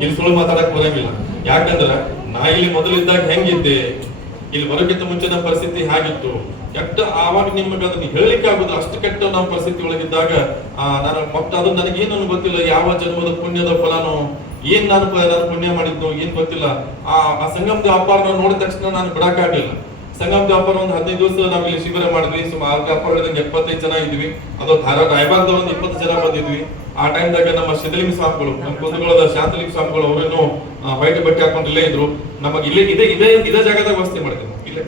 ಇಲ್ಲಿ ಸುಳ್ಳು ಮಾತಾಡಕ್ ಬರಂಗಿಲ್ಲ. ಯಾಕಂದ್ರ ನಾ ಇಲ್ಲಿ ಮೊದಲಿದ್ದಾಗ ಹೆಂಗಿದ್ದೆ, ಇಲ್ಲಿ ಬರೋಕ್ಕಿಂತ ಮುಂಚೆ ನಮ್ಮ ಪರಿಸ್ಥಿತಿ ಹಾಗಿತ್ತು, ಕೆಟ್ಟ ಆವಾಗ ನಿಮ್ಗೆ ಅದನ್ನ ಹೇಳಲಿಕ್ಕೆ ಆಗುದು, ಅಷ್ಟು ಕೆಟ್ಟ ನಮ್ಮ ಪರಿಸ್ಥಿತಿ ಒಳಗಿದ್ದಾಗ ನಾನು ಮತ್ತ ಅದು ನನಗೇನು ಗೊತ್ತಿಲ್ಲ, ಯಾವ ಜನ್ಮದ ಪುಣ್ಯದ ಫಲನೋ ಏನ್ ನಾನು ಪುಣ್ಯ ಮಾಡಿದ್ದು ಏನ್ ಗೊತ್ತಿಲ್ಲ. ಆ ಸಂಗಮದ ವ್ಯಾಪಾರ ನೋಡಿದ ತಕ್ಷಣ ನಾನು ಬಿಡಕ್ಕಾಗ್ಲಿಲ್ಲ. ಸಂಗಮ ವ್ಯಾಪಾರ ಒಂದು 15 ದಿವಸ ನಾವು ಇಲ್ಲಿ ಶಿಬಿರ ಮಾಡಿದ್ವಿ. ಸುಮಾರು ವ್ಯಾಪಾರ 75 ಜನ ಇದ್ವಿ. ಅದು ರಾಯಬಾಗದ ಒಂದು 20 ಜನ ಬಂದಿದ್ವಿ. ಆ ಟೈಮ್ದಾಗ ನಮ್ಮ ಶಿಥಿಲಿಂಗ ಸ್ವಾಮಿಗಳು, ನಮ್ಮ ಕುಂದಗೋಳದ ಶಾಂತಲಿಂಗ ಸ್ವಾಮಿಗಳು ಅವರೇನು ವೈಟ್ ಬಟ್ಟೆ ಹಾಕೊಂಡು ಇಲ್ಲೇ ಇದ್ರು. ನಮಗೆ ಇದೇ ಜಾಗದಾಗ ವಸತಿ ಮಾಡ್ತಿದ್ದೆ,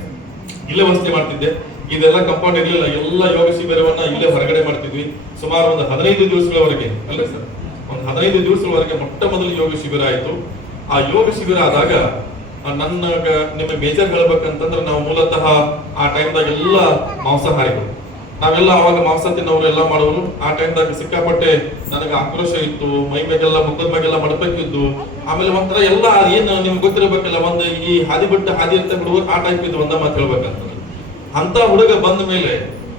ಇಲ್ಲೇ ವಸತಿ ಮಾಡ್ತಿದ್ದೆ. ಇದೆಲ್ಲ ಕಂಪೌಂಡ್ ಇರ್ಲಿಲ್ಲ, ಎಲ್ಲ ಯೋಗ ಶಿಬಿರವನ್ನ ಇಲ್ಲೇ ಹೊರಗಡೆ ಮಾಡ್ತಿದ್ವಿ. ಸುಮಾರು ಒಂದು 15 ದಿವಸಗಳವರೆಗೆ ಅಲ್ರಿ ಸರ್, ಒಂದು 15 ದಿವಸಗಳವರೆಗೆ ಮೊಟ್ಟ ಮೊದಲು ಯೋಗ ಶಿಬಿರ ಆಯ್ತು. ಆ ಯೋಗ ಶಿಬಿರ ಆದಾಗ ನಿಮಗೆ ಮೇಜರ್ ಹೇಳ್ಬೇಕಂತಂದ್ರೆ, ನಾವು ಮೂಲತಃ ಆ ಟೈಮ್ದಾಗ ಎಲ್ಲ ಮಾಂಸಾಹಾರಿಗಳು, ನಾವೆಲ್ಲ ಅವಾಗ ಮಾಂಸ ತಿನ್ನೋರು ಎಲ್ಲ ಮಾಡೋರು. ಆ ಟೈಮ್ದಾಗ ಸಿಕ್ಕಾಪಟ್ಟೆ ನನಗೆ ಆಕ್ರೋಶ ಇತ್ತು, ಮೈ ಮೇಗೆಲ್ಲ ಮುಖದ ಮೇಗೆಲ್ಲ ಮಡಪಕ್ಕಿದ್ದು. ಆಮೇಲೆ ಒಂಥರ ಎಲ್ಲ ಏನು ನಿಮ್ಗೆ ಗೊತ್ತಿರಬೇಕಲ್ಲ, ಒಂದು ಈ ಹಾದಿ ಬಿಟ್ಟು ಹಾದಿ ಇರ್ತ ಹುಡುಗರು ಆ ಟೈಪ್ ಇದ್ದು ಒಂದ ಮಾತು ಹೇಳ್ಬೇಕಂತ. ಅಂತ ಹುಡುಗ ಬಂದ ಮೇಲೆ,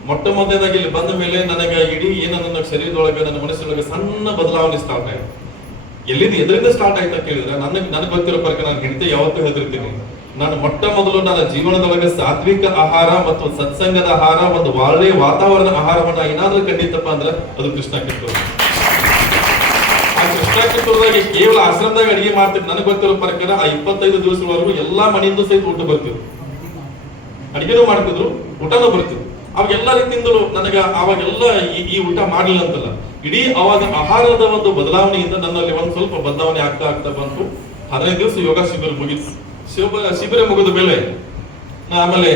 ಮೊಟ್ಟ ಮೊದಲನೇದಾಗಿ ಇಲ್ಲಿ ಬಂದ ಮೇಲೆ ನನಗೆ ಇಡೀ ಏನೋ ನನ್ನ ಶರೀರದೊಳಗೆ, ನನ್ನ ಮನಸ್ಸಿನೊಳಗೆ ಸಣ್ಣ ಬದಲಾವಣೆ ಸ್ಟಾರ್ಟ್ ಆಯ್ತು. ಎದರಿಂದ ಸ್ಟಾರ್ಟ್ ಆಯ್ತಾ ಕೇಳಿದ್ರೆ, ನನಗೆ ಗೊತ್ತಿರೋ ಪ್ರಕಾರ ನಾನು ಹೆಂಡತಿ ಯಾವತ್ತೂ ಹೇಳ್ತಿರ್ತೀನಿ, ನಾನು ಮೊಟ್ಟ ಮೊದಲು ನನ್ನ ಜೀವನದೊಳಗೆ ಸಾತ್ವಿಕ ಆಹಾರ ಮತ್ತು ಸತ್ಸಂಗದ ಆಹಾರ, ಒಂದು ಒಳ್ಳೆ ವಾತಾವರಣ ಆಹಾರವನ್ನ ಏನಾದ್ರೂ ಕಂಡಿತ್ತಪ್ಪ ಅಂದ್ರೆ ಅದು ಕೃಷ್ಣ ಕಿತ್ತೂರು. ಆ ಕೃಷ್ಣ ಕಿತ್ತೂರದಾಗ ಕೇವಲ ಆಶ್ರಮದಾಗ ಅಡಿಗೆ ಮಾಡ್ತಿದ್ರು. ನನಗೆ ಗೊತ್ತಿರೋ ಪ್ರಕಾರ ಆ 25 ದಿವಸವರೆಗೂ ಎಲ್ಲಾ ಮನೆಯಿಂದ ಸಹಿತ ಊಟ ಬರ್ತಿದ್ರು, ಅಡಿಗೆನೂ ಮಾಡ್ತಿದ್ರು, ಊಟನೂ ಬರ್ತಿದ್ರು. ಅವಾಗ ಎಲ್ಲ ರೀತಿಯಿಂದಲೂ ನನಗೆ ಅವಾಗೆಲ್ಲ ಈ ಊಟ ಮಾಡ್ಲಿಲ್ಲ ಅಂತಲ್ಲ, ಇಡೀ ಅವಾಗ ಆಹಾರದ ಒಂದು ಬದಲಾವಣೆಯಿಂದ ನನ್ನಲ್ಲಿ ಒಂದ್ ಸ್ವಲ್ಪ ಬದಲಾವಣೆ ಆಗ್ತಾ ಆಗ್ತಾ ಬಂತು. 15 ದಿವಸ ಯೋಗ ಶಿಬಿರ ಮುಗಿತು. ಶಿಬಿರ ಮುಗಿದ ಮೇಲೆ ಆಮೇಲೆ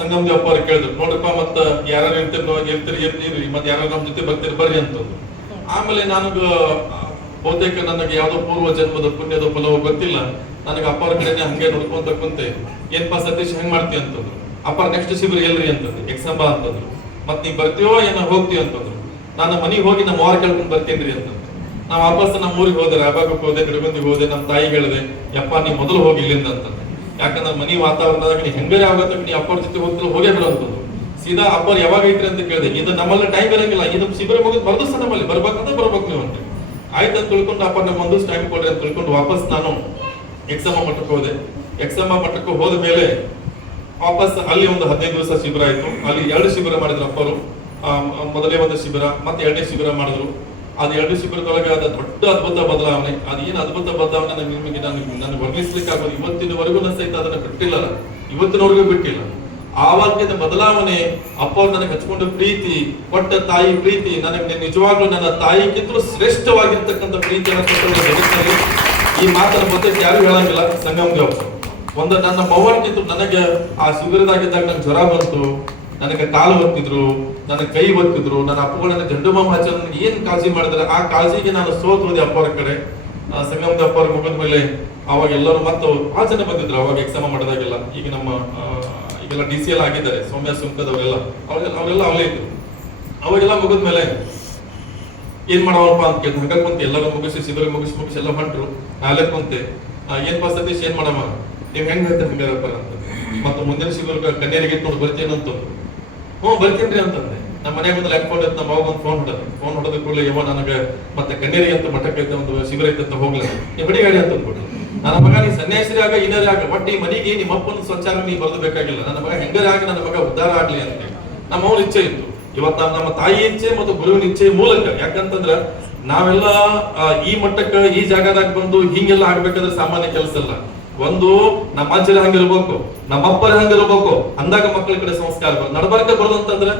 ಸಂಗಮದ ಅಪ್ಪ ಅವ್ರಿಗೆ ಕೇಳಿದ್ರು, ನೋಡ್ರಪ್ಪ ಮತ್ತ ಯಾರು ಇರ್ತೀರಿ ಮತ್ತೆ ಯಾರು ನಮ್ ಜೊತೆ ಬರ್ತೀರಿ ಬರ್ರಿ ಅಂತಂದು. ಆಮೇಲೆ ನನಗ ಬಹುತೇಕ ನನಗೆ ಯಾವ್ದೋ ಪೂರ್ವ ಜನ್ಮದ ಪುಣ್ಯದ ಫಲವೋ ಗೊತ್ತಿಲ್ಲ, ನನಗೆ ಅಪ್ಪ ಅವ್ರ ಕಡೆನೆ ಹಂಗೆ ನೋಡ್ಕೊಂತ ಕುಂತೆ, ಏನ್ಪಾ ಸತೀಶ್ ಹೆಂಗ್ ಮಾಡ್ತೀವಿ ಅಂತಂದ್ರು. ಅಪ್ಪ ನೆಕ್ಸ್ಟ್ ಶಿಬಿರ ಎಲ್ರಿ ಅಂತಂದ್ರು, ಎಕ್ಸಾಂಬ ಅಂತಂದ್ರು. ಮತ್ ನೀವ್ ಬರ್ತೀವೋ ಏನೋ ಹೋಗ್ತೀವಿ ಅಂತಂದ್ರು. ನಾನು ಮನಿಗೆ ಹೋಗಿ ನಮ್ಮ ಅವ್ರ ಕೇಳ್ಕೊಂಡ್ ಬರ್ತೇನ್ರಿ ಅಂತಂದ್ರು. ನಾವ್ ವಾಪಸ್ ನಮ್ಮ ಊರಿಗೆ ಹೋದೆ, ರಾಯಬಾಗಕ್ಕೆ ಹೋದೆ, ಗಡಗುಂದಿಗೆ ಹೋದೆ. ನಮ್ಮ ತಾಯಿ ಹೇಳಿದೆ, ಯಪ್ಪ ನೀ ಮೊದಲು ಹೋಗಿ ಇಲ್ಲಿಂದ ಅಂತಂದ್ರೆ. ಯಾಕಂದ್ರೆ ಮನಿ ವಾತಾವರಣದಾಗ ನೀ ಹೆಂಗರೇ ಆಗತ್ತೆ, ನೀ ಅಪ್ಪರ ಜೊತೆ ಹೋಗ್ತಿಲ್ಲ, ಹೋಗೇ ಬಿಡು ಅಂತಂದ್ರು. ಸೀದಾ ಅಪ್ಪರ್ ಯಾವಾಗ ಐತ್ರಿ ಅಂತ ಕೇಳಿದೆ. ಇದು ನಮ್ಮಲ್ಲಿ ಟೈಮ್ ಇರಂಗಿಲ್ಲ, ಇದು ಶಿಬಿರ ಮುಗಿದ್ ಬರ್ದು ಸಹ ನಮ್ಮಲ್ಲಿ ಬರ್ಬೇಕಂದ್ರೆ ಬರ್ಬೇಕು ನೀವು ಅಂತ ಆಯ್ತು ಅಂತ ತಿಳ್ಕೊಂಡು, ಅಪ್ಪ ನಮ್ಗೆ ಒಂದಷ್ಟು ಟೈಮ್ ಕೊಡ್ರಿ ಅಂತ ತಿಳ್ಕೊಂಡು ವಾಪಸ್ ನಾನು ಎಕ್ಸಮ್ಮ ಮಠಕ್ಕೆ ಹೋದೆ. ಎಕ್ಸಮ್ಮ ಮಠಕ್ಕೆ ಹೋದ ಮೇಲೆ ವಾಪಸ್ ಅಲ್ಲಿ ಒಂದು 15 ದಿವಸ ಶಿಬಿರ ಆಯ್ತು. ಅಲ್ಲಿ 2 ಶಿಬಿರ ಮಾಡಿದ್ರು ಅಪ್ಪರು. ಮೊದಲೇ ಒಂದು ಶಿಬಿರ ಮತ್ತೆ 2ನೇ ಶಿಬಿರ ಮಾಡಿದ್ರು. ಅದು 2 ಶಿಬಿರದೊಳಗೆ ಅದ ದೊಡ್ಡ ಅದ್ಭುತ ಬದಲಾವಣೆ. ಅದೇನು ಅದ್ಭುತ ಬದಲಾವಣೆ ನಿಮಗೆ ನಾನು ವರ್ಣಿಸ್ಲಿಕ್ಕೆ ಆಗೋದು. ಇವತ್ತಿನವರೆಗೂ ಸಹಿತ ಅದನ್ನ ಬಿಟ್ಟಿಲ್ಲ, ಇವತ್ತಿನವರೆಗೂ ಬಿಟ್ಟಿಲ್ಲ. ಆವಾಗಿನ ಬದಲಾವಣೆ, ಅಪ್ಪ ನನಗೆ ಹಚ್ಕೊಂಡು ಪ್ರೀತಿ, ಕೊಟ್ಟ ತಾಯಿ ಪ್ರೀತಿ, ನನಗೆ ನಿಜವಾಗ್ಲೂ ನನ್ನ ತಾಯಿಗಿಂತಲೂ ಶ್ರೇಷ್ಠವಾಗಿರ್ತಕ್ಕಂಥ ಪ್ರೀತಿಯನ್ನು ಕೊಟ್ಟರು ಜಗತ್ತಿನಲ್ಲಿ. ಈ ಮಾತನ್ನ ಮತ್ತೆ ಯಾರು ಹೇಳಂಗಿಲ್ಲ. ಸಂಗಮದೇವ್ ಒಂದು ನನ್ನ ಮೌವನ್ಗಿಂತ ನನಗೆ ಆ ಶಿಬಿರದಾಗಿದ್ದಾಗ ನಂಗೆ ಜ್ವರ ಬಂತು, ನನಗೆ ಕಾಲು ಒತ್ತಿದ್ರು, ನನ್ನ ಕೈ ಒತ್ತಿದ್ರು, ನನ್ನ ಅಪ್ಪಗಳನ್ನ ಜಂಡು ಬಾಂಬ್ ಹಚ್ಚ ಏನ್ ಕಾಳಜಿ ಮಾಡಿದ್ರೆ ಆ ಕಾಳಜಿಗೆ ನಾನು ಸೋತ್ ಹೋದೆ ಅಪ್ಪರ ಕಡೆ. ಸಂಗಮದ ಅಪ್ಪರ ಮುಗಿದ ಮೇಲೆ ಅವಾಗ ಎಲ್ಲರೂ ಮತ್ತೆ ಆ ಜನ ಬಂದಿದ್ರು ಅವಾಗ ಎಕ್ಸಾಮ್ ಮಾಡಿದಾಗೆಲ್ಲ. ಈಗ ನಮ್ಮ ಈಗೆಲ್ಲ DCL ಆಗಿದ್ದಾರೆ, ಸೌಮ್ಯ ಸುಂಕದವರೆಲ್ಲ, ಅವರೆಲ್ಲ ಅವಲೇ ಇದ್ರು. ಅವಾಗೆಲ್ಲ ಮುಗಿದ್ಮೇಲೆ ಏನ್ ಮಾಡವಪ್ಪ ಅಂತ ಕೇಳಿದ್, ಹಂಗ ಕುಂತ ಎಲ್ಲರೂ ಮುಗಿಸಿ ಶಿಬಿರ ಮುಗಿಸಿ ಎಲ್ಲ ಹೊಂಟ್ರು. ನಾಳೆ ಕುಂತೆ, ಏನ್ಪಾ ಸತೀಶ್ ಏನ್ ಮಾಡಮ್ಮ, ನೀವ್ ಹೆಂಗ್ ಹೇಳ್ತೀರಿ ಹಂಗಾರಪ್ಪ ಅಂತ. ಮತ್ತೆ ಮುಂದಿನ ಶಿಬಿರ ಕನ್ಯರಿಗೆ ನೋಡಿ ಬರ್ತೇನಂತ. ಬರ್ತೀನಿ ಅಂತಂದೆ. ನಮ್ಮ ಮನೆಯಾಗ ಒಂದು ಲೆಕ್ಕ ಫೋನ್ ನಮ್ಮ ಅವಾಗ ಒಂದು ಫೋನ್ ಹೊಡೆದ ಕೂಡಲೇ ಯವ ನನಗೆ ಮತ್ತೆ ಕನ್ಯರಿಗೆ ಅಂತ ಮಠಕ್ಕೆ ಐತೆ ಒಂದು ಶಿಬಿರ ಐತೆ ಅಂತ ಹೋಗ್ಲಿ, ನೀ ಬಡಿ ಗಾಡಿ ಅಂತ ಅಂದ್ಬಿಟ್ಟು. ನನ್ನ ಮಗ ನೀ ಸನ್ಯಾಸಿರಿ ಆಗ ಇದಾರೆ ಆಗ, ಒಟ್ಟು ಈ ಮನೆಗೆ ನಿಮ್ಮ ಅಪ್ಪನ ಸ್ವಚ್ಛಾಗ ನೀ ಬರೆದು ಬೇಕಾಗಿಲ್ಲ, ನನ್ನ ಮಗ ಹೆಂಗರೇ ಆಗಿ ನನ್ನ ಮಗ ಉದ್ಧಾರ ಆಗ್ಲಿ ಅಂತ ನಮ್ಮ ಅವ್ನ ಇಚ್ಛೆ ಇತ್ತು. ಇವತ್ತು ನಮ್ಮ ತಾಯಿ ಇಚ್ಛೆ ಮತ್ತು ಗುರುವಿನ ಇಚ್ಛೆ ಮೂಲಕ. ಯಾಕಂತಂದ್ರ ನಾವೆಲ್ಲ ಈ ಮಟ್ಟಕ್ಕೆ ಈ ಜಾಗದಾಗ ಬಂದು ಹಿಂಗೆಲ್ಲ ಆಗ್ಬೇಕಾದ್ರೆ ಸಾಮಾನ್ಯ ಕೆಲಸ ಅಲ್ಲ. ಒಂದು ನಮ್ಮ ಅಜ್ಜರ ಹಂಗಿರ್ಬೇಕು, ನಮ್ಮ ಅಪ್ಪರ ಹಂಗಿರ್ಬೇಕು, ಅಂದಾಗ ಮಕ್ಕಳ ಕಡೆ ಸಂಸ್ಕಾರ ನಡಬರ್ಕ ಬರೋದಂತಂದ್ರೆ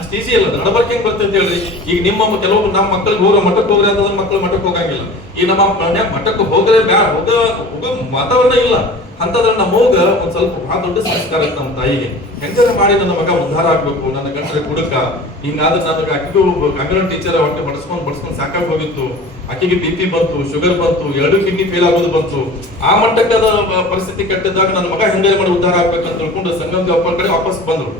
ಅಷ್ಟು ಈಸಿ ಇಲ್ಲ. ನಡಬರ್ಕ ಹೆಂಗ್ ಬರ್ತದೆ ಅಂತ ಹೇಳ್ರಿ. ಈಗ ನಿಮ್ಮ ಕೆಲವೊಬ್ರು ನಮ್ಮ ಮಕ್ಕಳಿಗೆ ಹೋಗ್ರ ಮಠಕ್ಕೆ ಹೋಗ್ರಿ ಅಂತಂದ್ರೆ ಮಕ್ಕಳು ಮಠಕ್ಕೆ ಹೋಗಂಗಿಲ್ಲ. ಈಗ ನಮ್ಮ ಮನ್ಯಾಗ ಮಠಕ್ಕೆ ಹೋಗ್ರೆ ಹೋಗೋ ವಾತಾವರಣ ಇಲ್ಲ. ಅಂತಂದ್ರೆ ನಮ್ಮ ಹೋಗ ಒಂದ್ ಸ್ವಲ್ಪ ಬಹಳ ದೊಡ್ಡ ಸಂಸ್ಕಾರ ಇತ್ತು ನಮ್ಮ ತಾಯಿಗೆ. ಹೆಂಗಾರ ಮಾಡಿ ನನ್ನ ಮಗ ಉದ್ಧಾರ ಆಗ್ಬೇಕು, ನನ್ನ ಗಂಟೆ ಕುಡುಕ ಹಿಂಗಾದ್ರೆ ನನಗೆ ಅಕ್ಕಿಗೂ ಅಂಗನವಾಡಿ ಟೀಚರ್ ಹೊಟ್ಟೆ ಬಡ್ಸ್ಕೊಂಡ್ ಸಾಕಾಗಿ ಹೋಗಿತ್ತು. ಅಕ್ಕಿಗೆ BP ಬಂತು, ಶುಗರ್ ಬಂತು, 2 ಕಿಡ್ನಿ ಫೇಲ್ ಆಗೋದು ಬಂತು. ಆ ಮಟ್ಟಕ್ಕೆ ಪರಿಸ್ಥಿತಿ ಕೆಟ್ಟಿದ್ದಾಗ ನನ್ನ ಮಗ ಹೆಂಗಾರ ಮಾಡಿ ಉದ್ಧಾರ ಆಗ್ಬೇಕಂತ ತಿಳ್ಕೊಂಡು ಸಂಗಮದ ಅಪ್ಪರ ಕಡೆ ವಾಪಸ್ ಬಂದ್ರು.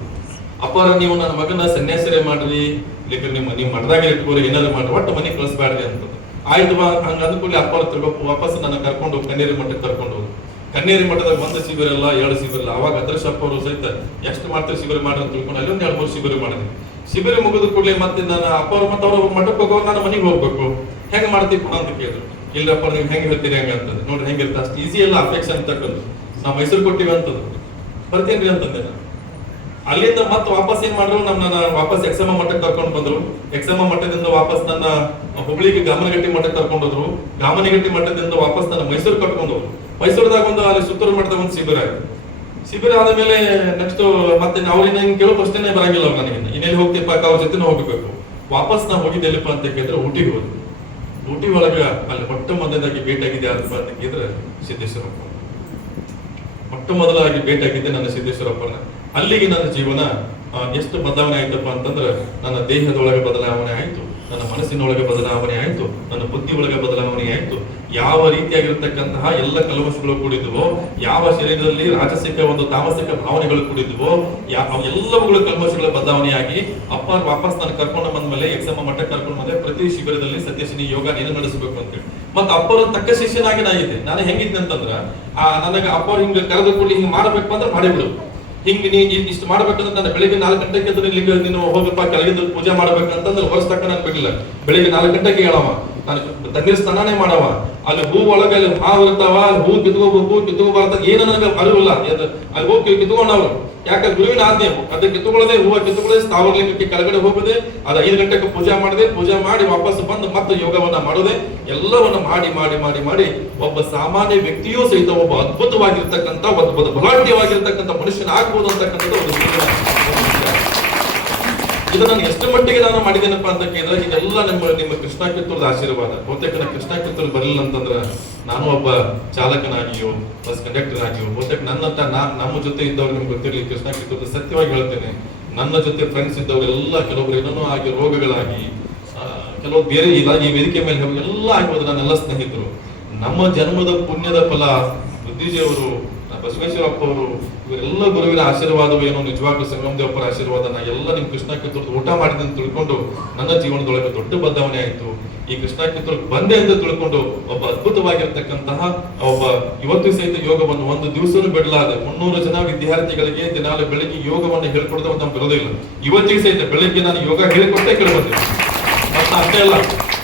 ಅಪ್ಪರ ನೀವು ನನ್ನ ಮಗನ ಸನ್ಯಾಸರೇ ಮಾಡ್ರಿ, ಇಲ್ಲಿಕ್ಕೆ ನೀವು ಮಠದಾಗ ಇಟ್ಕೋರಿ, ಏನಾದ್ರು ಮಾಡ್ರಿ, ಒಟ್ಟು ಮನೆಗೆ ಕಳಿಸ್ಬೇಡ್ರಿ ಅಂತ. ಆಯ್ತು ಬಾ ಹಂಗ ಅಂದ್ಕೊಳ್ಳಿ. ಅಪ್ಪರ ವಾಪಸ್ ನನ್ನ ಕರ್ಕೊಂಡು ಕನ್ನೇರಿ ಮಠಕ್ಕೆ ಕರ್ಕೊಂಡು ಹೋದ್ರು. ಕನ್ನೇರಿ ಮಠದಾಗ 1 ಶಿಬಿರ ಇಲ್ಲ, 2 ಶಿಬಿರ ಇಲ್ಲ. ಅವಾಗ ಅದ್ರಶಪ್ಪ ಅವರು ಸಹಿತ ಎಷ್ಟು ಮಾಡ್ತಾರೆ ಶಿಬಿರ ಮಾಡ್ರಿ ಅಂತ ತಿಳ್ಕೊಂಡು ಅಲ್ಲಿ 1-2-3 ಶಿಬಿರ ಮಾಡಿದ್ವಿ. ಶಿಬಿರ ಮುಗಿದ ಕೂಡಲೇ ಮತ್ತೆ ನನ್ನ ಅಪ್ಪ ಅವ್ರು ಮತ್ತೆ ಅವ್ರ ಮಠಕ್ಕೆ ಹೋಗೋರು, ನಾನು ಮನೆಗೆ ಹೋಗ್ಬೇಕು, ಹೆಂಗ್ ಮಾಡ್ತೀವಿ ಅಂತ ಕೇಳಿದ್ರು. ಇಲ್ಲಪ್ಪ ನೀವು ಹೆಂಗ್ ಹೇಳ್ತೀರಿ ಹಂಗ ಅಂತಂದ್ರೆ ನೋಡ್ರಿ ಹೆಂಗಿರ್ತ ಅಷ್ಟು ಈಸಿ ಎಲ್ಲ ಅಫೆಕ್ಷನ್ ತಕ್ಕೊಂಡು ನಾವು ಮೈಸೂರು ಕೊಟ್ಟಿವಿ ಅಂತಂದ್ರು ಬರ್ತೇನ್ರಿ ಅಂತಂದೆ ನಾನು. ಅಲ್ಲಿಂದ ಮತ್ತೆ ವಾಪಸ್ ಏನ್ ಮಾಡ್ರು, ನನ್ನ ವಾಪಸ್ ಎಕ್ಸಮ ಮಠಕ್ಕೆ ಕರ್ಕೊಂಡು ಬಂದ್ರು. ಎಕ್ಸಮ ಮಠದಿಂದ ವಾಪಸ್ ನನ್ನ ಹುಬ್ಳಿಗೆ ಗಾಮನಗಟ್ಟಿ ಮಠಕ್ಕೆ ಕರ್ಕೊಂಡು ಹೋದ್ರು. ಗಾಮನಗಟ್ಟಿ ಮಠದಿಂದ ವಾಪಸ್ ನನ್ನ ಮೈಸೂರು ಕರ್ಕೊಂಡು ಹೋದ್ರು. ಮೈಸೂರದಾಗ ಒಂದು ಅಲ್ಲಿ ಸುತ್ತೂರು ಮಠದ ಒಂದು ಶಿಬಿರ ಆಯ್ತು. ಶಿಬಿರ ಆದ್ಮೇಲೆ ನೆಕ್ಸ್ಟ್ ಮತ್ತೆ ಅವ್ರಿಗೆ ನಂಗೆ ಕೇಳೋ ಪ್ರಶ್ನೆ ಬರಂಗಿಲ್ಲ ಅವ್ರು ನನಗೆ, ಇನ್ನೆಲ್ಲಿ ಹೋಗ್ತಿಪ್ಪ ಅವ್ರ ಜೊತೆ ಹೋಗ್ಬೇಕು. ವಾಪಸ್ ನಾ ಹೋಗಿದ್ದೆ ಎಲ್ಲಿಪ್ಪ ಅಂತ ಕೇಳಿದ್ರೆ ಊಟಿಗೆ ಹೋದ್ರು. ಊಟಿ ಒಳಗ ಅಲ್ಲಿ ಮೊಟ್ಟ ಮೊದಲಾಗಿ ಭೇಟಿಯಾಗಿದೆ ಯಾರಪ್ಪ ಅಂತ ಕೇಳಿದ್ರೆ ಸಿದ್ದೇಶ್ವರಪ್ಪ. ಮೊಟ್ಟ ಮೊದಲಾಗಿ ಭೇಟಿಯಾಗಿದ್ದೆ ನನ್ನ ಸಿದ್ದೇಶ್ವರಪ್ಪನ. ಅಲ್ಲಿಗೆ ನನ್ನ ಜೀವನ ಎಷ್ಟು ಬದಲಾವಣೆ ಆಯ್ತಪ್ಪ ಅಂತಂದ್ರೆ ನನ್ನ ದೇಹದೊಳಗೆ ಬದಲಾವಣೆ ಆಯ್ತು, ನನ್ನ ಮನಸ್ಸಿನೊಳಗೆ ಬದಲಾವಣೆ ಆಯ್ತು, ನನ್ನ ಬುದ್ಧಿ ಒಳಗೆ ಬದಲಾವಣೆ ಆಯ್ತು. ಯಾವ ರೀತಿಯಾಗಿರ್ತಕ್ಕಂತಹ ಎಲ್ಲ ಕಲ್ಮಶಗಳು ಕೂಡಿದ್ವೋ, ಯಾವ ಶರೀರದಲ್ಲಿ ರಾಜಸಿಕ ಒಂದು ತಾಮಸಿಕ ಭಾವನೆಗಳು ಕೂಡಿದ್ವೋ, ಎಲ್ಲವುಗಳ ಕಲ್ಮಶಗಳ ಬದಲಾವಣೆಯಾಗಿ ಅಪ್ಪ ವಾಪಸ್ ನಾನು ಕರ್ಕೊಂಡು ಬಂದ್ಮೇಲೆ ಎಕ್ಸಮ ಮಠಕ್ಕೆ ಕರ್ಕೊಂಡು ಬಂದ್ರೆ ಪ್ರತಿ ಶಿಬಿರದಲ್ಲಿ ಸತ್ಯಶಿನಿ ಯೋಗ ನೀನು ನಡೆಸಬೇಕು ಅಂತ ಹೇಳಿ ಮತ್ತೆ ಅಪ್ಪರ ತಕ್ಕ ಶಿಷ್ಯನಾಗಿ ನಾಗಿದ್ದೆ. ನಾನು ಹೆಂಗಿದ್ದೆ ಅಂತಂದ್ರ ನನಗೆ ಅಪ್ಪ ಹಿಂಗ ಕರೆದು ಕೂಡಲಿ ಹಿಂಗ್ ಮಾಡ್ಬೇಕು ಅಂದ್ರೆ ಮಾಡಿಬಿಡು, ಹಿಂಗ್ ನೀ ಇಷ್ಟು ಮಾಡ್ಬೇಕಂದ್ರೆ ನಾನು ಬೆಳಿಗ್ಗೆ 4 ಗಂಟೆಗೆ ಎದ್ದು ಇಲ್ಲಿಗೆ ನೀನು ಹೋಗಪ್ಪ ಕೆಳಗಿದ್ದು ಪೂಜೆ ಮಾಡ್ಬೇಕಂತಂದ್ರೆ ವರ್ಷ ತಕ್ಕ ನನ್ ಬಿಡ್ಲಿಲ್ಲ. ಬೆಳಿಗ್ಗೆ 4 ಗಂಟೆಗೆ ಹೇಳವ, ನಾನು ತಣ್ಣೀರ್ ಸ್ನಾನೇ ಮಾಡವ, ಅಲ್ಲಿ ಹೂ ಒಳಗೆ ಅಲ್ಲಿ ಹಾವು ಇರ್ತಾವ, ಅಲ್ಲಿ ಹೂ ಕಿತ್ಕೋಬಾರ್ದ ಏನ ನನಗೆ ಅರಿವಿಲ್ಲ. ಅಲ್ಲಿ ಹೋಗಿ ಕಿತ್ಕೊಂಡವ್ರು, ಯಾಕೆ ಗುರುವಿನ ಆಜ್ಞೆ ಅದಕ್ಕೆ ಕಿತ್ಕೊಳ್ಳದೆ ಹೂವ ಕಿತ್ಕೊಳ್ಳದೆ ಸ್ಥಾವರಲಿಂಗಕ್ಕೆ ಕೆಳಗಡೆ ಹೋಗದೆ, ಅದು 5 ಗಂಟೆಗೆ ಪೂಜೆ ಮಾಡದೆ, ಪೂಜೆ ಮಾಡಿ ವಾಪಸ್ ಬಂದು ಮತ್ತೆ ಯೋಗವನ್ನ ಮಾಡೋದೆ, ಎಲ್ಲವನ್ನ ಮಾಡಿ ಮಾಡಿ ಮಾಡಿ ಮಾಡಿ ಒಬ್ಬ ಸಾಮಾನ್ಯ ವ್ಯಕ್ತಿಯೂ ಸಹಿತ ಒಬ್ಬ ಅದ್ಭುತವಾಗಿರ್ತಕ್ಕಂಥ ಒಬ್ಬ ಬಲಾಢ್ಯವಾಗಿರ್ತಕ್ಕಂಥ ಮನುಷ್ಯನ ಆಗ್ಬೋದು ಅಂತಕ್ಕಂಥದ್ದು ಒಂದು ಇದು ನಾನು ಎಷ್ಟು ಮಟ್ಟಿಗೆ ನಾನು ಮಾಡಿದ್ದೇನಪ್ಪ ಅಂತ ಕೇಳಿದ್ರೆ ಇದೆಲ್ಲ ನಿಮ್ಮ ಕೃಷ್ಣ ಕಿತ್ತೂರದ ಆಶೀರ್ವಾದ. ಬಹುತೇಕ ಕೃಷ್ಣ ಕಿತ್ತೂರು ಬರಲಿಲ್ಲ ಅಂತಂದ್ರೆ ನಾನು ಒಬ್ಬ ಚಾಲಕನಾಗಿಯೋ ಬಸ್ ಕಂಡಕ್ಟರ್ ಆಗಿಯೋ ಬಹುತೇಕ ನಮ್ಮ ಜೊತೆ ಇದ್ದವ್ರು ನಿಮ್ಗೆ ಗೊತ್ತಿರಲಿ, ಕೃಷ್ಣ ಕಿತ್ತೂರು ಸತ್ಯವಾಗಿ ಹೇಳ್ತೇನೆ, ನನ್ನ ಜೊತೆ ಫ್ರೆಂಡ್ಸ್ ಇದ್ದವರೆಲ್ಲ ಕೆಲವೊಬ್ರು ಏನೋ ಆಗಿ ರೋಗಗಳಾಗಿ ಕೆಲವು ಬೇರೆ ಇಲ್ಲ ಈ ವೇದಿಕೆ ಮೇಲೆ ಎಲ್ಲ ಆಗ್ಬೋದು. ನನ್ನೆಲ್ಲ ಸ್ನೇಹಿತರು, ನಮ್ಮ ಜನ್ಮದ ಪುಣ್ಯದ ಫಲ ಬುದ್ಧಿಜಿಯವರು, ಬಸವೇಶ್ವರಪ್ಪ ಅವರು, ಇವರೆಲ್ಲ ಗುರುವಿನ ಆಶೀರ್ವಾದವು ಏನೋ ನಿಜವಾಗ್ಲೂ ಸಂಗಮದೇವಪ್ಪರ ಆಶೀರ್ವಾದ. ನಾ ಎಲ್ಲ ನಿಮ್ ಕೃಷ್ಣ ಕಿತ್ತೂರ್ದು ಊಟ ಮಾಡಿದೆ ಅಂತ ತಿಳ್ಕೊಂಡು ನನ್ನ ಜೀವನದೊಳಗೆ ದೊಡ್ಡ ಬದಲಾವಣೆ ಆಯ್ತು. ಈ ಕೃಷ್ಣ ಕಿತ್ತೂರ್ಗೆ ಬಂದೆ ಅಂತ ತಿಳ್ಕೊಂಡು ಒಬ್ಬ ಅದ್ಭುತವಾಗಿರ್ತಕ್ಕಂತಹ ಒಬ್ಬ ಇವತ್ತು ಸಹಿತ ಯೋಗವನ್ನು ಒಂದು ದಿವಸನೂ ಬಿಡಲಾದ 300 ಜನ ವಿದ್ಯಾರ್ಥಿಗಳಿಗೆ ದಿನಾಲು ಬೆಳಿಗ್ಗೆ ಯೋಗವನ್ನು ಹೇಳ್ಕೊಡದೆ ಒಂದು ನಮ್ಗೆ ಬರೋದಿಲ್ಲ. ಇವತ್ತಿಗೆ ಸಹಿತ ಬೆಳಿಗ್ಗೆ ನಾನು ಯೋಗ ಹೇಳಿಕೊಟ್ಟೆ ಕೇಳ್ಬಂದೆ. ಮತ್ತೆ ಅಷ್ಟೇ ಅಲ್ಲ,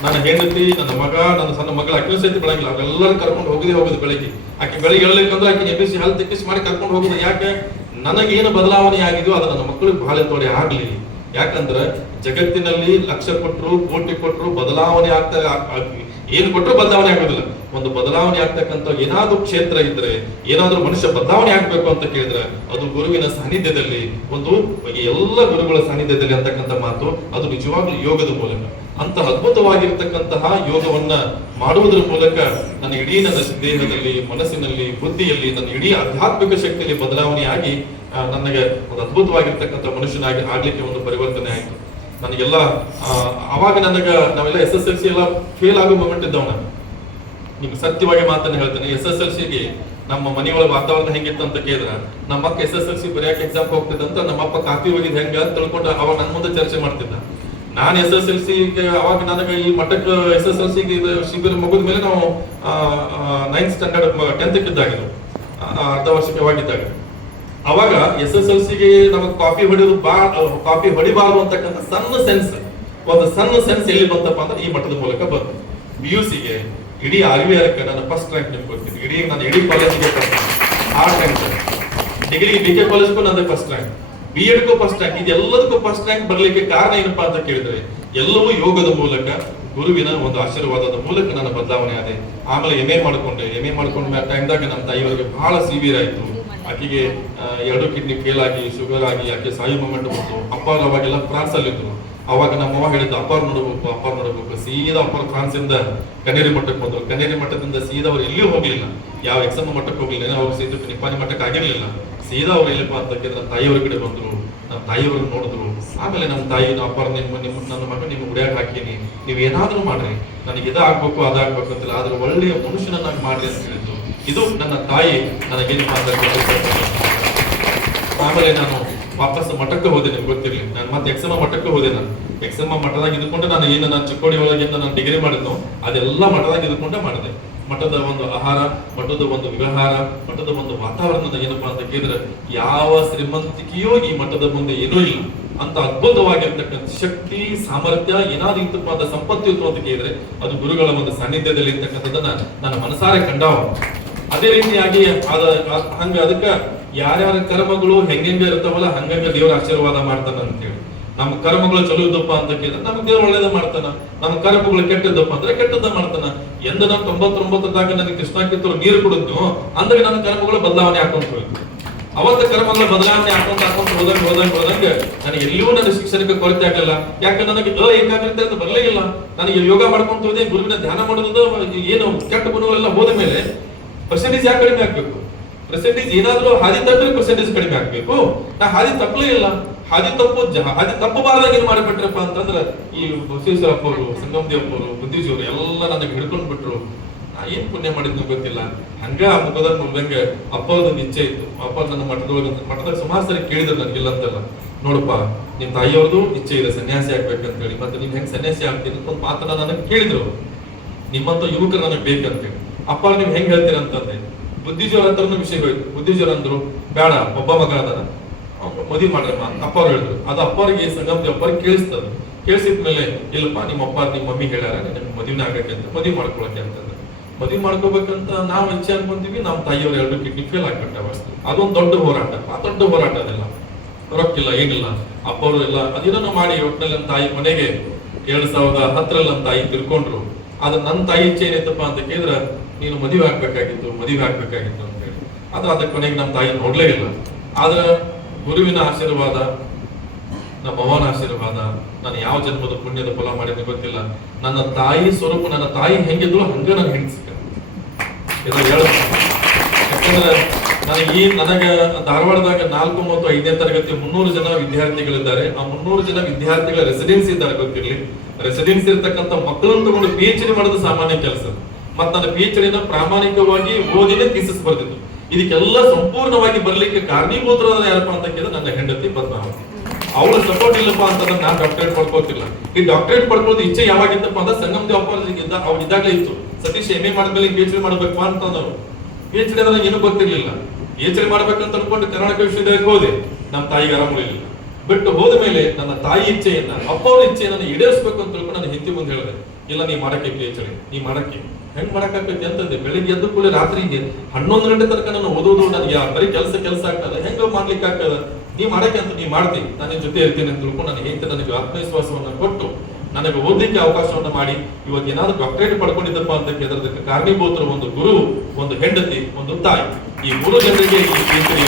ನನ್ನ ಹೆಂಡತಿ, ನನ್ನ ಮಗ, ನನ್ನ ಸಣ್ಣ ಮಗಳ ಅಕ್ಕಿ ಸಹಿತ ಬೆಳಗಿಲ್ಲ, ಅವರೆಲ್ಲರೂ ಕರ್ಕೊಂಡು ಹೋಗೋದು ಬೆಳಿಗ್ಗೆ. ಆಕೆ ಬೆಳಿಗ್ಗೆ ಹೇಳಲಿಕ್ಕಂದ್ರೆ ಆಕೆ ಎಬ್ಬಿಸಿ ಹಾಲು ತೆಕ್ಕಿಸಿ ಮಾಡಿ ಕರ್ಕೊಂಡು ಹೋಗುದು. ಯಾಕೆ ನನಗೇನು ಬದಲಾವಣೆ ಆಗಿದೆಯೋ ಅದು ನನ್ನ ಮಕ್ಕಳಿಗೆ ಬಹಳ ತೊಡೆ ಆಗ್ಲಿ. ಯಾಕಂದ್ರೆ ಜಗತ್ತಿನಲ್ಲಿ ಲಕ್ಷ ಕೊಟ್ಟರು ಕೋಟಿ ಕೊಟ್ಟರು ಬದಲಾವಣೆ ಏನು ಕೊಟ್ಟರು ಬದಲಾವಣೆ ಆಗೋದಿಲ್ಲ. ಒಂದು ಬದಲಾವಣೆ ಆಗ್ತಕ್ಕಂಥ ಏನಾದ್ರೂ ಕ್ಷೇತ್ರ ಇದ್ರೆ, ಏನಾದ್ರೂ ಮನುಷ್ಯ ಬದಲಾವಣೆ ಆಗ್ಬೇಕು ಅಂತ ಕೇಳಿದ್ರೆ ಅದು ಗುರುವಿನ ಸಾನ್ನಿಧ್ಯದಲ್ಲಿ, ಒಂದು ಎಲ್ಲ ಗುರುಗಳ ಸಾನ್ನಿಧ್ಯದಲ್ಲಿ ಅಂತಕ್ಕಂಥ ಮಾತು. ಅದು ನಿಜವಾಗ್ಲೂ ಯೋಗದ ಮೂಲಕ, ಅಂತ ಅದ್ಭುತವಾಗಿರ್ತಕ್ಕಂತಹ ಯೋಗವನ್ನ ಮಾಡುವುದರ ಮೂಲಕ ನನ್ನ ಇಡೀ ನನ್ನ ದೇಹದಲ್ಲಿ, ಮನಸ್ಸಿನಲ್ಲಿ, ಬುದ್ಧಿಯಲ್ಲಿ, ನನ್ನ ಇಡೀ ಆಧ್ಯಾತ್ಮಿಕ ಶಕ್ತಿಯಲ್ಲಿ ಬದಲಾವಣೆ ಆಗಿ ನನಗೆ ಒಂದು ಅದ್ಭುತವಾಗಿರ್ತಕ್ಕಂಥ ಮನುಷ್ಯನಾಗಿ ಆಗ್ಲಿಕ್ಕೆ ಒಂದು ಪರಿವರ್ತನೆ ಆಯ್ತು. ನನಗೆಲ್ಲ ಅವಾಗ ನಾವೆಲ್ಲ SSLC ಎಲ್ಲ ಫೇಲ್ ಆಗೋ ಮೂಮೆಂಟ್ ಇದ್ದವನ. ನಿಮ್ಗೆ ಸತ್ಯವಾಗಿ ಮಾತನ್ನ ಹೇಳ್ತೇನೆ, SSLCಗೆ ನಮ್ಮ ಮನೆಯೊಳಗೆ ವಾತಾವರಣ ಹೆಂಗಿತ್ತು ಅಂತ ಕೇಳಿದ್ರೆ, ನಮ್ಮ ಅಕ್ಕ SSLC ಬರೆಯಕ್ಕೆ ಎಕ್ಸಾಮ್ ಹೋಗ್ತಿದ್ದಂತ ನಮ್ಮಪ್ಪ ಕಾಫಿ ಹೋಗಿದ್ ಹೆಂಗ ಅಂತ ತಿಳ್ಕೊಂಡು ಅವಾಗ ನನ್ನ ಮುಂದೆ ಚರ್ಚೆ ಮಾಡ್ತಿದ್ದ. ನಾನು SSLCಗೆ ಅವಾಗ ನನಗೆ ಈ ಮಠಕ್ಕೆ SSLCಗೆ ಶಿಬಿರ ಮುಗಿದ ಮೇಲೆ ನಾವು 9th ಸ್ಟ್ಯಾಂಡರ್ಡ್ 10th ಇದ್ದಾಗಿದ್ದು, ಅರ್ಧ ವರ್ಷಕ್ಕೆ ಅವಾಗಿದ್ದಾಗ ಅವಾಗ SSLCಗೆ ನಮಗೆ ಕಾಪಿ ಹೊಡಿಬಾರದು ಅಂತಕ್ಕಂಥ ಒಂದು ಸಣ್ಣ ಸೆನ್ಸ್ ಎಲ್ಲಿ ಬಂತಪ್ಪ ಅಂದ್ರೆ ಈ ಮಠದ ಮೂಲಕ ಬಂತು. PUCಗೆ ಇಡೀ RVRಕ್ಕೆ ನಾನು ಫಸ್ಟ್ ರ್ಯಾಂಕ್ ನಿಮ್ಗೆ ಗೊತ್ತಿತ್ತು. ನಾನು ಇಡೀ ಕಾಲೇಜಿಗೆ ಆರ್ಟ್ ರ್ಯಾಂಕ್, ಡಿಗ್ರಿ BK ಕಾಲೇಜ್ಗೂ ನಂದು ಫಸ್ಟ್ ರ್ಯಾಂಕ್, B.Edಗೂ ಫಸ್ಟ್ ರ್ಯಾಂಕ್. ಇದೆಲ್ಲದಕ್ಕೂ ಫಸ್ಟ್ ರ್ಯಾಂಕ್ ಬರ್ಲಿಕ್ಕೆ ಕಾರಣ ಏನಪ್ಪಾ ಅಂತ ಕೇಳಿದ್ರೆ ಎಲ್ಲವೂ ಯೋಗದ ಮೂಲಕ, ಗುರುವಿನ ಒಂದು ಆಶೀರ್ವಾದದ ಮೂಲಕ ನನ್ನ ಬದಲಾವಣೆ ಆದೆ. ಆಮೇಲೆ MA ಮಾಡ್ಕೊಂಡ ಟೈಮ್ದಾಗ ನಮ್ಮ ತಾಯಿಯವರಿಗೆ ಬಹಳ ಸಿವಿಯರ್ ಆಯ್ತು. ಆಕೆಗೆ 2 ಕಿಡ್ನಿ ಫೇಲ್ ಆಗಿ, ಶುಗರ್ ಆಗಿ ಆಕೆ ಸಾಯೋ ಮೂಮೆಂಟ್ ಬಂತು. ಅಪ್ಪಾರ ಅವಾಗೆಲ್ಲ ಫ್ರಾನ್ಸ್ ಅಲ್ಲಿ ಇದ್ರು. ಅವಾಗ ನಮ್ಮವ್ವ ಹೇಳಿದ್ದು ಅಪ್ಪಾರ್ ನೋಡ್ಬೇಕು. ಸೀದಾ ಅಪ್ಪಾರ ಫ್ರಾನ್ಸ್ ಇಂದ ಕನೇರಿ ಮಠಕ್ಕೆ ಬಂದ್ರು. ಕನೇರಿ ಮಠದಿಂದ ಸೀದಾ ಅವ್ರು ಎಲ್ಲಿಯೂ ಹೋಗ್ಲಿಲ್ಲ, ಯಾವ ಎಕ್ಸಮ್ ಮಠಕ್ಕೆ ಹೋಗ್ಲಿಲ್ಲ, ಅವ್ರು ಸೀದಾ ನಿಪ್ಪಾಣಿ ಮಠಕ್ಕೆ ಆಗಿರ್ಲಿಲ್ಲ. ಸೀದಾ ಅವ್ರು ಎಲ್ಲಿಪ್ಪ ಅಂತ ನಮ್ಮ ತಾಯಿಯವ್ರ ಕಡೆ ಬಂದ್ರು, ನಮ್ಮ ತಾಯಿಯವ್ರನ್ನ ನೋಡಿದ್ರು. ಆಮೇಲೆ ನಮ್ಮ ತಾಯಿ ಅಪ್ಪಾರ ನನ್ನ ಮಗ ನಿಮ್ಗೆ ಗುಡಿಯಾಗ ಹಾಕೀನಿ, ನೀವ್ ಏನಾದ್ರೂ ಮಾಡ್ರಿ, ನನಗೆ ಇದಾಗ್ಬೇಕು ಅದಾಗ್ಬೇಕು ಅಂತಿಲ್ಲ, ಆದ್ರೆ ಒಳ್ಳೆಯ ಮನುಷ್ಯನನ್ನಾಗಿ ಮಾಡ್ರಿ ಅಂತ ಹೇಳಿದ್ರು. ಇದು ನನ್ನ ತಾಯಿ ನನಗೇನಪ್ಪ ಅಂತ. ಆಮೇಲೆ ನಾನು ವಾಪಸ್ ಮಠಕ್ಕೆ ಹೋದೆ. ನಿಮ್ಗೆ ಗೊತ್ತಿರ್ಲಿ, ನಾನು ಮತ್ತೆ ಎಕ್ಸಮ ಮಠಕ್ಕೆ ಹೋದೆ. ನಾನು ಎಕ್ಸಮ ಮಠದಾಗ ಇದ್ಕೊಂಡು ನಾನು ಚಿಕ್ಕೋಡಿ ಒಳಗಿಂದ ನಾನು ಡಿಗ್ರಿ ಮಾಡಿದ್ನು ಅದೆಲ್ಲ ಮಠದಾಗ ಇದ್ಕೊಂಡೆ ಮಾಡಿದೆ. ಮಠದ ಒಂದು ಆಹಾರ, ಮಠದ ಒಂದು ವ್ಯವಹಾರ, ಮಠದ ಒಂದು ವಾತಾವರಣದ ಏನಪ್ಪಾ ಅಂತ ಕೇಳಿದ್ರೆ ಯಾವ ಶ್ರೀಮಂತಿಕೆಯೂ ಈ ಮಠದ ಮುಂದೆ ಏನೂ ಇಲ್ಲ. ಅಂತ ಅದ್ಭುತವಾಗಿರ್ತಕ್ಕಂಥ ಶಕ್ತಿ ಸಾಮರ್ಥ್ಯ ಏನಾದ್ರು ಇತ್ತಪ್ಪ ಅಂತ ಸಂಪತ್ತು ಇತ್ತು ಅಂತ ಕೇಳಿದ್ರೆ ಅದು ಗುರುಗಳ ಒಂದು ಸಾನ್ನಿಧ್ಯದಲ್ಲಿ ಇರ್ತಕ್ಕಂಥದ್ದನ್ನ ನನ್ನ ಮನಸಾರೆ ಕಂಡಾವ. ಅದೇ ರೀತಿಯಾಗಿ ಹಂಗ ಅದಕ್ಕ ಯಾರ್ಯಾರ ಕರ್ಮಗಳು ಹೆಂಗೆ ಇರ್ತಾವಲ್ಲ ಹಂಗಂಗ ದೇವರ ಆಶೀರ್ವಾದ ಮಾಡ್ತಾನ ಅಂತೇಳಿ. ನಮ್ಮ ಕರ್ಮಗಳು ಚಲೋ ಇದ್ದಪ್ಪ ಅಂತ ಕೇಳಿದ್ರೆ ನಮ್ಗೆ ದೇವ್ರು ಒಳ್ಳೇದ ಮಾಡ್ತಾನ, ನಮ್ಮ ಕರ್ಮಗಳು ಕೆಟ್ಟದ್ದಪ್ಪ ಅಂದ್ರೆ ಕೆಟ್ಟದ್ದ ಮಾಡ್ತಾನ. ಎಂದು ನಾನು 99ದಾಗ ನನಗೆ ಕೃಷ್ಣ ಕಿತ್ತೂರು ನೀರು ಕುಡಿದ್ನು ಅಂದ್ರೆ ನನ್ನ ಕರ್ಮಗಳು ಬದಲಾವಣೆ ಹಾಕೊಂತ ಹೋಯ್ತು. ಅವತ್ತ ಕರ್ಮಗಳ ಬದಲಾವಣೆ ಹಾಕೊಂತ ಹೋದಂಗ ನನಗೆ ಎಲ್ಲಿಯೂ ನನ್ನ ಶಿಕ್ಷಣಕ್ಕೆ ಕೊರತೆ ಆಗಲಿಲ್ಲ. ಯಾಕೆ ನನಗೆ ಏಕಾಗ್ರತೆ ಅಂತ ಬರಲೇ ಇಲ್ಲ. ನನಗೆ ಯೋಗ ಮಾಡ್ಕೊಂತ ಹೋದೆ, ಗುರುವಿನ ಧ್ಯಾನ ಮಾಡೋದು ಏನು ಕೆಟ್ಟ ಗುಣಗಳೆಲ್ಲ ಹೋದ ಮೇಲೆ ಪರ್ಸೆಂಟೇಜ್ ಯಾಕೆ ಕಡಿಮೆ ಆಗ್ಬೇಕು? ಪರ್ಸೆಂಟೇಜ್ ಏನಾದ್ರೂ ಹಾದಿ ತಪ್ಪಿದ್ರೆ ಪರ್ಸೆಂಟೇಜ್ ಕಡಿಮೆ ಆಗ್ಬೇಕು. ನಾ ಹಾದಿ ತಪ್ಪಲೇ ಇಲ್ಲ. ಹಾದಿ ತಪ್ಪಬಾರ್ದಾಗ ಏನ್ ಮಾಡಿಬಿಟ್ರಪ್ಪ ಅಂತಂದ್ರೆ ಈ ಬಸವೇಶ್ವರಪ್ಪ ಅವರು, ಸಂಗಮದೇವಪ್ಪ ಅವರು, ಬುದ್ಧಿಜೀವರು ಎಲ್ಲ ನನಗೆ ಹಿಡ್ಕೊಂಡ್ ಬಿಟ್ರು. ನಾ ಏನ್ ಪುಣ್ಯ ಮಾಡಿದ್ನು ಗೊತ್ತಿಲ್ಲ. ಹಂಗ ಆ ಮುಖದ ಮುಗ್ದಂಗ ಅಪ್ಪ ಒಂದು ಇಚ್ಛೆ ಇತ್ತು. ಅಪ್ಪ ನನ್ನ ಮಠದಾಗ ಸುಮಾರು ಸರಿ ಕೇಳಿದ್ರು ನನಗಿಲ್ಲ ಅಂತಲ್ಲ, ನೋಡಪ್ಪ ನಿಮ್ ತಾಯಿಯವ್ರದ್ದು ಇಚ್ಛೆ ಇದೆ ಸನ್ಯಾಸಿ ಆಗ್ಬೇಕಂತ ಹೇಳಿ, ಮತ್ತೆ ನೀವ್ ಹೆಂಗ್ ಸನ್ಯಾಸಿ ಆಗ್ತೀರಿ ಅಂತ ಒಂದು ಮಾತನ್ನ ನನಗೆ ಕೇಳಿದ್ರು. ನಿಮ್ಮಂತ ಯುವಕರು ನನಗೆ ಬೇಕಂತೇಳಿ. ಅಪ್ಪ ನೀವ್ ಹೆಂಗ್ ಹೇಳ್ತೀರ ಅಂತಂದೆ. ಬುದ್ಧಿಜೀವರ ಹತ್ರನು ವಿಷಯ ಹೋಯ್ತು. ಬುದ್ಧಿಜೀವರ ಅಂದ್ರು ಬೇಡ, ಒಬ್ಬ ಮಗ ಅದನ್ನ ಮದುವೆ ಮಾಡ್ರಮ್ಮ ಅಪ್ಪ ಅವ್ರು ಹೇಳಿದ್ರು. ಅದು ಅಪ್ಪ ಅವ್ರಿಗೆ ಸಂಗಮದೇವ ಅಪ್ಪ ಅವ್ರಿಗೆ ಕೇಳಿಸ್ತದ. ಕೇಳಿಸಿದ್ಮೇಲೆ ಇಲ್ಲಪ್ಪ ನಿಮ್ಮ ಅಪ್ಪ ನಿಮ್ಮ ಮಮ್ಮಿ ಹೇಳ್ಯಾರ ನಿಮ್ಗೆ ಮದುವೆನ ಆಗಕ್ಕೆ ಅಂತ, ಮದುವೆ ಮಾಡ್ಕೊಳಕ್ಕೆ ಅಂತಂದ್ರೆ. ಮದುವೆ ಮಾಡ್ಕೋಬೇಕಂತ ನಾವು ಇಚ್ಛೆ ಅನ್ಕೊಂತೀವಿ. ನಮ್ಮ ತಾಯಿಯವ್ರು 2 ಕಿಡ್ನಿ ಫೇಲ್ ಆಗ್ಬಿಟ್ಟ. ಅದೊಂದು ದೊಡ್ಡ ಹೋರಾಟ. ಆ ದೊಡ್ಡ ಹೋರಾಟ ಅದೆಲ್ಲ ರೊಕ್ಕಿಲ್ಲ ಏನಿಲ್ಲ. ಅಪ್ಪ ಅವರು ಎಲ್ಲ ಅದೇನೋ ಮಾಡಿ ಒಟ್ಟಿನಲ್ಲಿ ನನ್ನ ತಾಯಿ ಮನೆಗೆ 2010 ನನ್ನ ತಾಯಿ ತಿರ್ಕೊಂಡ್ರು. ಆದ್ರೆ ನನ್ನ ತಾಯಿ ಇಚ್ಛೆ ಏನೈತಪ್ಪ ಅಂತ ಕೇಳಿದ್ರೆ ನೀನು ಮದುವೆ ಆಗ್ಬೇಕಾಗಿತ್ತು ಅಂತ ಹೇಳಿ. ಆದ್ರೆ ಅದಕ್ಕೆ ಕೊನೆಗೆ ನಮ್ಮ ತಾಯಿ ನೋಡ್ಲೇ ಇಲ್ಲ. ಆದ್ರೆ ಗುರುವಿನ ಆಶೀರ್ವಾದ, ನಮ್ಮ ಅವನ ಆಶೀರ್ವಾದ, ನಾನು ಯಾವ ಜನ್ಮದ ಪುಣ್ಯದ ಫಲ ಮಾಡಿದ್ರೆ ಗೊತ್ತಿಲ್ಲ. ನನ್ನ ತಾಯಿ ಸ್ವರೂಪ, ನನ್ನ ತಾಯಿ ಹೆಂಗಿದ್ರು ಹಂಗ ನಾನು ಹೆಂಗ್ ಸಿಕ್ಕ. ಯಾಕಂದ್ರೆ ನನಗೆ ಧಾರವಾಡದಾಗ 4 ಮತ್ತು 5ನೇ ತರಗತಿ 300 ಜನ ವಿದ್ಯಾರ್ಥಿಗಳಿದ್ದಾರೆ. ಆ 300 ಜನ ವಿದ್ಯಾರ್ಥಿಗಳ ರೆಸಿಡೆನ್ಸಿ ಇದ್ದಾರೆ ಗೊತ್ತಿರ್ಲಿ. ರೆಸಿಡೆನ್ಸಿ ಇರ್ತಕ್ಕಂಥ ಮಕ್ಕಳನ್ನು ತಗೊಂಡು PhD ಮಾಡೋದು ಸಾಮಾನ್ಯ ಕೆಲಸ. ಮತ್ತ ನನ್ನ PhD ಪ್ರಾಮಾಣಿಕವಾಗಿ ಓದಿನೇ ಥೀಸಿಸ್ ಬರ್ತಿತ್ತು. ಇದಕ್ಕೆಲ್ಲ ಸಂಪೂರ್ಣವಾಗಿ ಬರ್ಲಿಕ್ಕೆ ಕಾರಣೀಭೂತರಾದ ಯಾರಪ್ಪ ಅಂತ ಕೇಳಿದ್ರೆ ನನ್ನ ಹೆಂಡತಿ ಪದ್ಮಾವತಿ. ಅವಳ ಸಪೋರ್ಟ್ ಇಲ್ಲಪ್ಪ ಅಂತಂದ್ರೆ ನಾನು ಡಾಕ್ಟರೇಟ್ ಪಡ್ಕೋತಿಲ್ಲ. ಈ ಡಾಕ್ಟರೇಟ್ ಪಡ್ಕೊಳ್ಳೋದು ಇಚ್ಛೆ ಯಾವಾಗಿತ್ತಪ್ಪ ಅಂದ್ರೆ ಸಂಗಮದೇವ ಅಪ್ಪ ಅವ್ರು ಇದ್ದಾಗಲೇ ಇತ್ತು. ಸತೀಶ್ MA ಮಾಡಿದ್ಮೇಲೆ PhD ಮಾಡ್ಬೇಕು ಅಂತಂದವರು. PhD ನನಗೆ ಏನೂ ಗೊತ್ತಿರ್ಲಿಲ್ಲ. PhD ಮಾಡ್ಬೇಕಂತ ಅನ್ಕೊಂಡು ಕರ್ನಾಟಕ ವಿಶ್ವವಿದ್ಯಾಲಯಕ್ಕೆ ಹೋದೆ. ನಮ್ಮ ತಾಯಿಗೆ ಆರಾಮಿರಲಿಲ್ಲ. ಬಿಟ್ಟು ಹೋದ ಮೇಲೆ ನನ್ನ ತಾಯಿ ಇಚ್ಛೆಯನ್ನ, ಅಪ್ಪ ಅವ್ರ ಇಚ್ಛೆಯನ್ನ ಈಡೇರಿಸಬೇಕು ಅಂತ ತಿಳ್ಕೊಂಡು ನನ್ನ ಹೆಂಡತಿ ಮುಂದೆ ಹೇಳಿದೆ, ಇಲ್ಲ ನೀ ಮಾಡಕ್ಕೆ PhD, ನೀ ಮಾಡಕ್ಕೆ ಹೆಂಗ್ ಮಾಡಕ್ಕಾಗ್ತೈತಿ ಅಂತಂದೆ. ಬೆಳಿಗ್ಗೆ ಎದ್ದು ಕೂಡ ರಾತ್ರಿಗೆ 11 ಗಂಟೆ ತನಕ ನಾನು ಓದೋದು, ನನಗೆ ಬರೀ ಕೆಲಸ ಆಗ್ತದ, ಹೆಂಗ ಮಾಡ್ಲಿಕ್ಕೆ ಆಗ್ತದ, ನೀ ಮಾಡಕ್ಕೆ ಅಂತ ನೀ ಮಾಡ್ತೀನಿ, ನಾನು ನಿನ್ ಜೊತೆ ಇರ್ತೀನಿ ಅಂತ ತಿಳ್ಕೊಂಡು ನನ್ನ ಹೆಂಡತಿ ನನಗೆ ಆತ್ಮವಿಶ್ವಾಸವನ್ನ ಕೊಟ್ಟು ನನಗೆ ಓದಲಿಕ್ಕೆ ಅವಕಾಶವನ್ನ ಮಾಡಿ ಇವತ್ತು ಏನಾದ್ರು ಡಾಕ್ಟರೇಟ್ ಪಡ್ಕೊಂಡಿದ್ದಪ್ಪ ಅಂತ ಕೇಳಿದ್ರೆ ಕಾರಣೀಭೂತರು ಒಂದು ಗುರು, ಒಂದು ಹೆಂಡತಿ, ಒಂದು ತಾಯಿ. ಈ 3 ಜನರಿಗೆ ಈ PhD